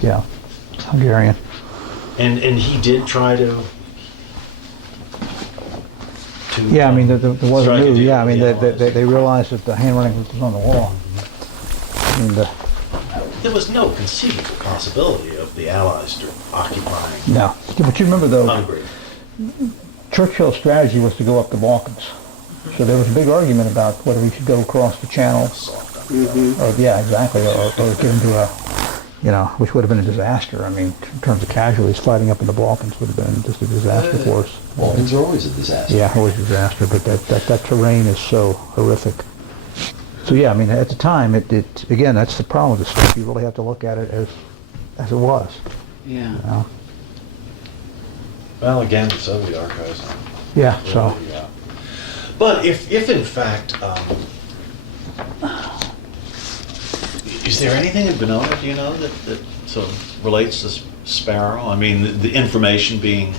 Yeah, Hungarian. And he did try to Yeah, I mean, there was a strike move. deal Yeah, I with mean, the Allies. they realized that the handwriting was on the wall. I mean, There was no conceivable possibility of the Allies occupying no. But you remember, though, Hungary. Churchill's strategy was to go up the Balkans. So there was a big argument about whether we should go across the Channel. Or, yeah, exactly. Or get into a, which would have been a disaster. I mean, in terms of casualties, fighting up in the Balkans would have been just a disaster for us. Balkans are always a disaster. Yeah, always a disaster. But that terrain is so horrific. So yeah, I mean, at the time, it again, that's the problem with this stuff. You really have to look at it as it was. Yeah. You know? Well, again, the Soviet archives. Yeah. So. Yeah. But if in fact, is there anything in Benona, do you know, that sort of relates to Sparrow? I mean, the information being,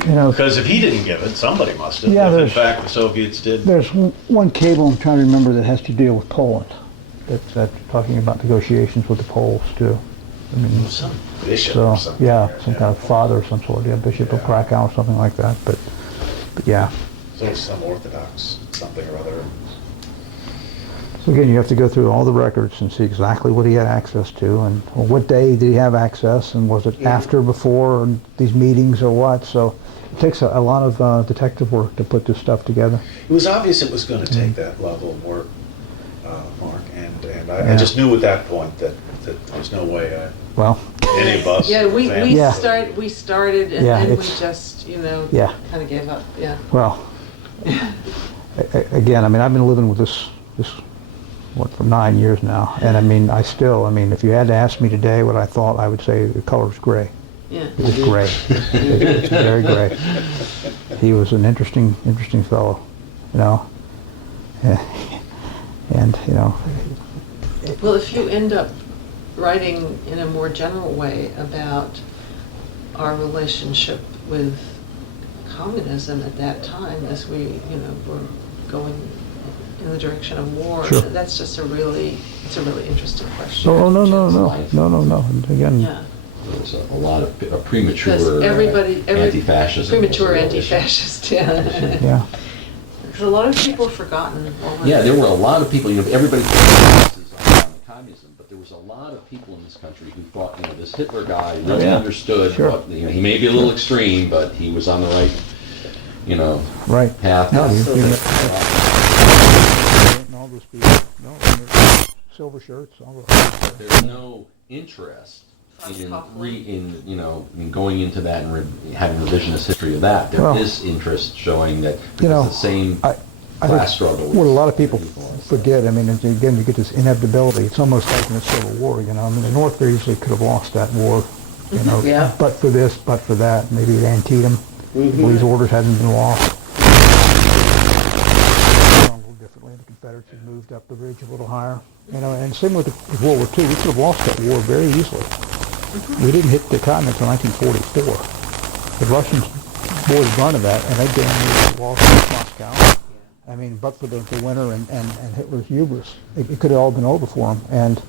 because if he didn't give it, somebody must have. Yeah, if in fact the Soviets did. There's one cable I'm trying to remember that has to deal with Poland. That's talking about negotiations with the Poles too. I mean, Some bishop so or something. yeah, some kind of father of some sort, yeah, Bishop of Krakow or something like that. But yeah. So some Orthodox something or other. So again, you have to go through all the records and see exactly what he had access to, and what day did he have access, and was it after, before these meetings, or what. So it takes a lot of detective work to put this stuff together. It was obvious it was going to take that level of work, Mark, and I just knew at that point that there was no way Well, any of us. Yeah, we Yeah. started and Yeah, then we it's- just, Yeah. kind of gave up, yeah. well, again, I mean, I've been living with this for 9 years now, and I mean, if you had to ask me today what I thought, I would say the color was gray. Yeah. It was gray. It's very gray. He was an interesting fellow, and Well, if you end up writing in a more general way about our relationship with communism at that time, as we, were going in the direction of war, Sure. that's just it's a really interesting question. Oh, no. And again, Yeah. There was a lot of premature Because anti-fascism. Premature was a real issue. anti-fascist, yeah. yeah. Because a lot of people have forgotten. Yeah, there were a lot of people, everybody focuses on communism, but there was a lot of people in this country who thought, this Hitler guy really yeah. understood Sure. what, he may be a little extreme, but he was on the right, Right. path. No, all those people, silver shirts, all those. There's no interest in going into that and having revisionist history of that. There is interest showing that because the same I class think struggle. what a lot of people forget, I mean, again, you get this inevitability. It's almost like in the Civil War, I mean, the North very easily could have lost that war, Yeah. but for this, but for that, maybe at Antietam, these orders hadn't been lost. A little differently, the Confederates had moved up the ridge a little higher, and same with World War II. We could have lost that war very easily. We didn't hit the continent until 1944. The Russians bore the brunt of that, and they damn near lost Moscow. I mean, but for the winter and Hitler's hubris, it could have all been over for him. And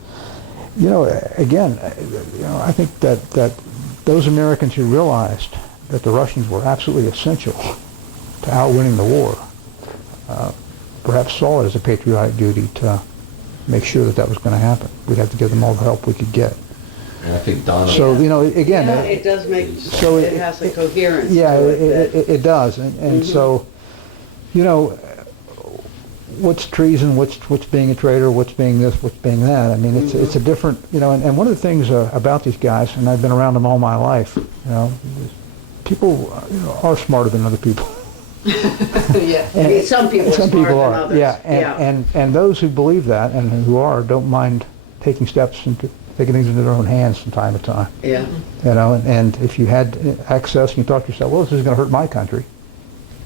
again, I think that those Americans who realized that the Russians were absolutely essential to outwinning the war, perhaps saw it as a patriotic duty to make sure that was going to happen. We'd have to give them all the help we could get. And I think Donna. So again, It does make, so it has a coherence yeah, to it. it does, and so, what's treason, what's being a traitor, what's being this, what's being that. I mean, it's a different, and one of the things about these guys, and I've been around them all my life, people, are smarter than other people. Yeah. I mean, some people are smarter than others. Yeah, and those who believe that and who don't mind taking steps and taking things into their own hands from time to time. Yeah. And if you had access and you thought to yourself, well, this is going to hurt my country,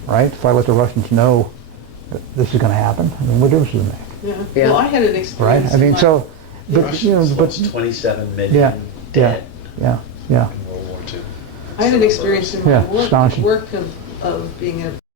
right? If I let the Russians know that this is going to happen, I mean, what difference does it make, Yeah. Yeah. Well, I had an experience. right? I mean, so, but, Russians but, lost 27 million yeah, dead yeah. in World War II. I had an experience in Yeah, my astonishing. work of being a